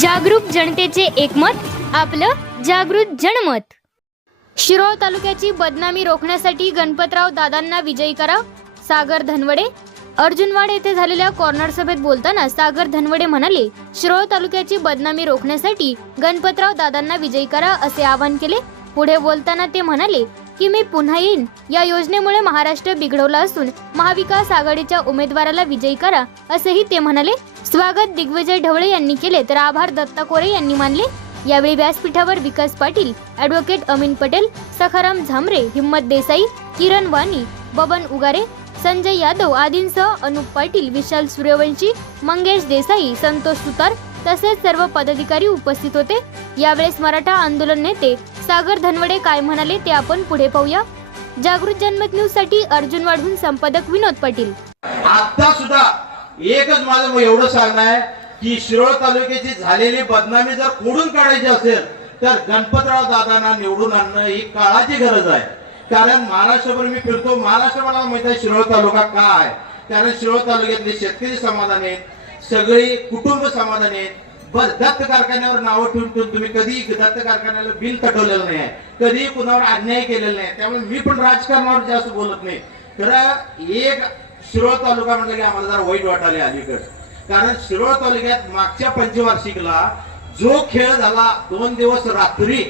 जागरूक जनतेचे एकमत आपलं जागृत जनमत. शिरोळ तालुक्याची बदनामी रोखण्यासाठी गणपतराव दादांना विजयी करा सागर धनवडे. अर्जुनवाड येथे झालेल्या कॉर्नर सभेत बोलताना सागर धनवडे म्हणाले शिरोळ तालुक्याची बदनामी रोखण्यासाठी गणपतराव दादांना विजयी करा असे आवाहन केले. पुढे बोलताना ते म्हणाले की मी पुन्हा येईन. या योजनेमुळे महाराष्ट्र बिघडवला असून महाविकास आघाडीच्या उमेदवाराला विजयी करा असेही ते म्हणाले. स्वागत दिग्विजय ढवळे यांनी केले तर आभार दत्ता कोरे यांनी मानले. यावेळी व्यासपीठावर विकास पाटील ॲडव्होकेट अमीन पटेल सखाराम झांबरे हिम्मत देसाई किरण वाणी बबन उगारे संजय यादव आदींसह अनुप पाटील विशाल सूर्यवंशी मंगेश देसाई संतोष सुतार तसेच सर्व पदाधिकारी उपस्थित होते. यावेळेस मराठा आंदोलन नेते सागर धनवडे काय म्हणाले ते आपण पुढे पाहूया. जागृत जनमत न्यूजसाठी अर्जुन वाढून संपादक विनोद पाटील. आता सुद्धा एकच माझं एवढं सांगणं आहे की शिरोळ तालुक्याची झालेली बदनामी जर कोडून काढायची असेल तर गणपतराव दादांना निवडून आणणं ही काळाची गरज आहे. कारण महाराष्ट्रभर मी फिरतो महाराष्ट्र मला माहीत आहे शिरोळ तालुका का आहे. कारण शिरोळ तालुक्यातले शेतकरी समाधान आहेत सगळी कुटुंब समाधान आहेत. बस दत्त कारखान्यावर नावं ठेवून ठेवून तुम्ही कधी दत्त कारखान्याला बिल तटवलेलं नाही. आहे कधी कुणावर अन्याय केलेला नाही. त्यामुळे मी पण राजकारणावर जास्त बोलत नाही. खरं एक शिरोळ तालुका म्हणजे म्हटलं की आम्हाला जरा वाईट वाटाले अलीकडे. कारण शिरोळ तालुक्यात मागच्या पंचवार्षिकला जो खेळ झाला दोन दिवस रात्री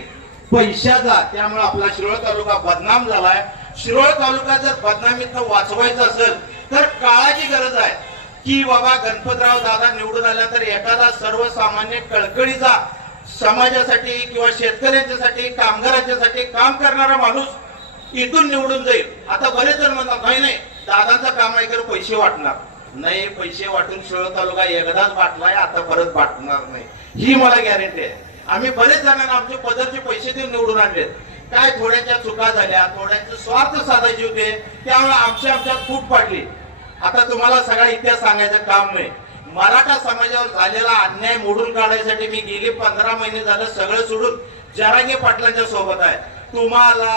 पैशाचा त्यामुळे आपला शिरोळ तालुका बदनाम झालाय. शिरोळ तालुका जर बदनामीतनं वाचवायचा असेल तर काळाची गरज आहे. की बाबा गणपतराव दादा निवडून आला तर एखादा सर्वसामान्य कळकळीचा समाजासाठी किंवा शेतकऱ्यांच्यासाठी कामगारांच्यासाठी काम करणारा माणूस इथून निवडून जाईल. आता बरेच जण म्हणतात नाही नाही दादांचं काम आहे तर पैसे वाटणार नाही पैसे वाटून शिळ तालुका एकदाच वाटलाय आता परत वाटणार नाही. ही मला गॅरंटी आहे. आम्ही बरेच जणांना आमचे पदरचे पैसे देऊन निवडून आणलेत. काय थोड्याच्या चुका झाल्या थोड्यांचे स्वार्थ साधायचे होते त्यामुळे आमच्या आमच्यात फूट पाडली. आता तुम्हाला सगळा इतिहास सांगायचं काम नाही. मराठा समाजावर झालेला अन्याय मोडून काढायसाठी मी गेली पंधरा महिने झालं सगळं सोडून जरांगे पाटलांच्या सोबत आहे. तुम्हाला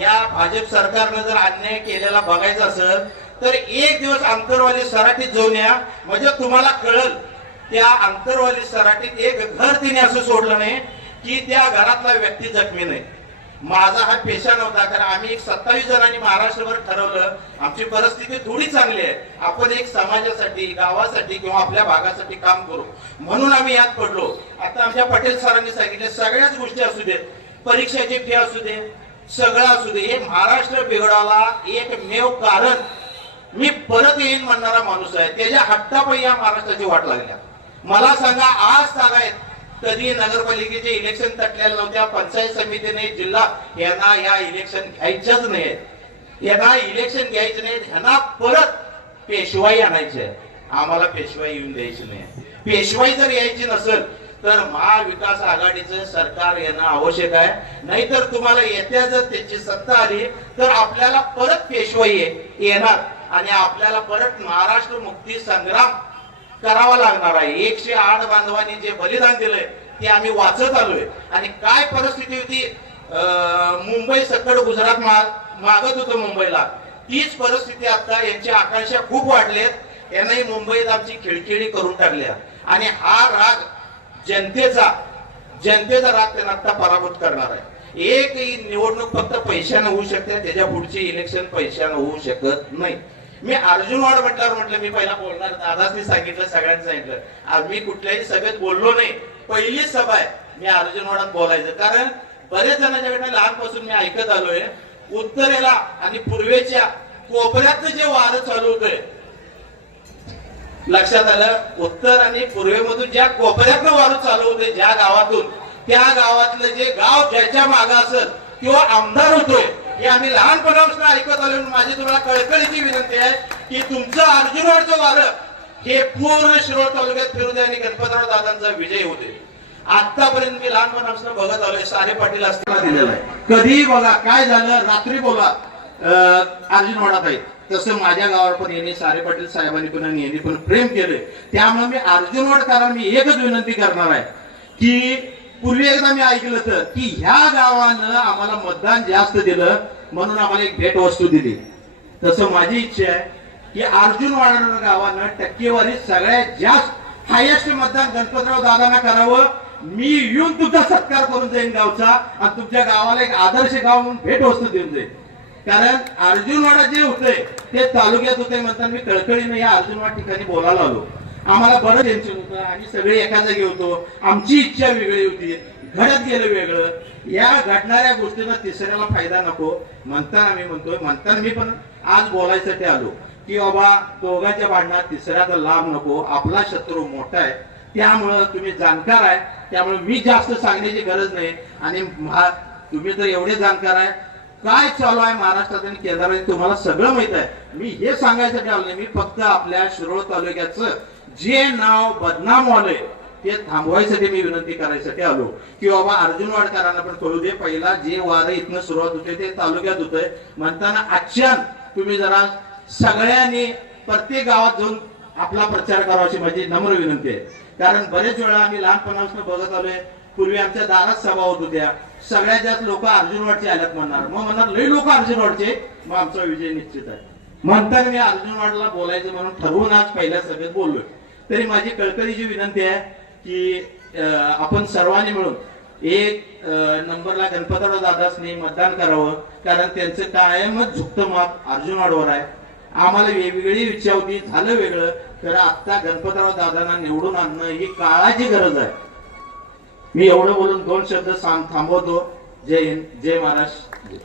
या भाजप सरकारनं जर अन्याय केलेला बघायचा असेल तर एक दिवस आंतरवाली सराठीत जाऊन या. म्हणजे तुम्हाला कळल त्या आंतरवाली सराठीत एक घर तिने असं सोडलं नाही की त्या घरातला व्यक्ती जखमी नाही. माझा हा पेशा नव्हता कारण आम्ही एक सत्तावीस जणांनी महाराष्ट्रभर ठरवलं. आमची परिस्थिती थोडी चांगली आहे. आपण एक समाजासाठी गावासाठी किंवा आपल्या भागासाठी काम करू. म्हणून आम्ही यात पडलो. आता आमच्या पटेल सरांनी सांगितले सगळ्याच गोष्टी असू देत. परीक्षेची फी असू दे सगळं असू दे. हे महाराष्ट्र बिघडाला एकमेव कारण. मी परत येईन म्हणणारा माणूस आहे. त्याच्या हट्टापायी या महाराष्ट्राची वाट लागल्या मला सांगा आज सांगायत कधी नगरपालिकेचे इलेक्शन तटलेल्या नव्हत्या पंचायत समितीने जिल्हा यांना या इलेक्शन घ्यायच्याच नाही. यांना इलेक्शन घ्यायचं नाही ह्यांना परत पेशवाई आणायची आहे. आम्हाला पेशवाई येऊन द्यायची नाही. पेशवाई जर यायची नसेल तर महाविकास आघाडीचं सरकार येणं आवश्यक आहे. नाहीतर तुम्हाला येत्या जर त्याची सत्ता आली तर आपल्याला परत पेशवाई येणार. आणि आपल्याला परत महाराष्ट्र मुक्ती संग्राम करावा लागणार आहे. एकशे आठ बांधवांनी जे बलिदान दिलंय ते आम्ही वाचत आलोय. आणि काय परिस्थिती होती मुंबई सकट गुजरात मागत होतं मुंबईला. तीच परिस्थिती आता यांची आकांक्षा खूप वाढलेत. यांनाही मुंबईत आमची खिळखिळी करून टाकल्या. आणि हा राग जनतेचा जनतेचा राग त्यांना आता पराभूत करणार आहे. एक ही निवडणूक फक्त पैशानं होऊ शकते त्याच्या पुढची इलेक्शन पैशानं होऊ शकत नाही. मी अर्जुनवाड म्हटल्यावर म्हटलं मी पहिला बोलणार. दादाच सांगितलं सगळ्यांनी सांगितलं. आज मी कुठल्याही सभेत बोललो नाही. पहिली सभा आहे. मी अर्जुनवाडात बोलायचं. कारण बरेच जणांच्याकडनं लहानपासून मी ऐकत आलोय उत्तरेला आणि पूर्वेच्या कोपऱ्यात जे वारं चालू होतोय लक्षात आलं? उत्तर आणि पूर्वेमधून ज्या कोपऱ्यातनं वारं चालू होते ज्या गावातून त्या गावातलं जे गाव ज्याच्या मागे असेल किंवा आमदार होतोय हे आम्ही लहानपणापासून ऐकत आलो म्हणून माझी तुम्हाला कळकळीची विनंती आहे की तुमचं अर्जुनवाडचं वारं हे पूर्ण शिरोळ तालुक्यात फिरू दे आणि गणपतराव दादांचा विजय होते आतापर्यंत मी लहानपणापासून बघत आलोय सारे पाटील असताना दिलेला आहे. कधीही बोला काय झालं रात्री बोला अर्जुनवाडात आहे तसं माझ्या गावावर पण यांनी सारे पाटील साहेबांनी पण आणि यांनी पण प्रेम केलंय. त्यामुळे मी अर्जुनवाडकरांना मी एकच विनंती करणार आहे की पूर्वी एकदा मी ऐकलं तर की ह्या गावानं आम्हाला मतदान जास्त दिलं म्हणून आम्हाला एक भेट वस्तू दिली. तसं माझी इच्छा आहे की अर्जुनवाडा गावानं टक्केवारी सगळ्यात जास्त हायेस्ट मतदान गणपतराव दादांना करावं. मी येऊन तुमचा सत्कार करून जाईन गावचा आणि तुमच्या गावाला एक आदर्श गाव म्हणून भेट वस्तू देऊन जाईन. कारण अर्जुनवाडा जे होते ते तालुक्यात होते म्हणताना मी कळकळीने या अर्जुनवाड ठिकाणी बोलायला आलो. आम्हाला बरं टेन्शन होतं आम्ही सगळे एका जागी होतो आमची इच्छा वेगळी होती. घडत गेलं वेगळं. या घडणाऱ्या गोष्टीला तिसऱ्याला फायदा नको. म्हणताना आम्ही म्हणतोय म्हणताना मी पण आज बोलायसाठी आलो की बाबा दोघांच्या भांडणात तिसऱ्याचा लाभ नको. आपला शत्रू मोठा आहे. त्यामुळं तुम्ही जाणकार आहे. त्यामुळे मी जास्त सांगण्याची गरज नाही. आणि महा- तुम्ही तर एवढे जाणकार आहे. काय चालू आहे महाराष्ट्रात आणि केंद्रामध्ये तुम्हाला सगळं माहीत आहे. मी हे सांगायसाठी आलो नाही. मी फक्त आपल्या शिरोळ तालुक्याचं जे नाव बदनाम व्हालंय ते थांबवायसाठी मी विनंती करायसाठी आलो. की बाबा अर्जुन वाडकरांना पण कळू दे पहिला जे वारं इथनं सुरुवात होते ते तालुक्यात होतंय. म्हणताना आजच्यान तुम्ही जरा सगळ्यांनी प्रत्येक गावात जाऊन आपला प्रचार करावाची माझी नम्र विनंती आहे. कारण बरेच वेळा आम्ही लहानपणापासून बघत आलोय पूर्वी आमच्या दारात सभा होत होत्या. सगळ्यात जास्त लोक अर्जुनवाडचे आल्यात म्हणणार. मग म्हणणार लई लोक अर्जुनवाडचे मग आमचा विजय निश्चित आहे. म्हणताना मी अर्जुनवाडला बोलायचं म्हणून ठरवून आज पहिल्या सभेत बोललोय. तरी माझी कळकळीची विनंती आहे की आपण सर्वांनी मिळून एक नंबरला गणपतराव दादासनी मतदान करावं कारण त्यांचं कायमच झुकतं माप अर्जुनवाडवर आहे. आम्हाला वेगवेगळी इच्छा होती झालं वेगळं तर आता गणपतराव दादांना निवडून आणणं ही काळाची गरज आहे. मी एवढं बोलून दोन शब्द सांग थांबवतो. जय हिंद जय महाराष्ट्र.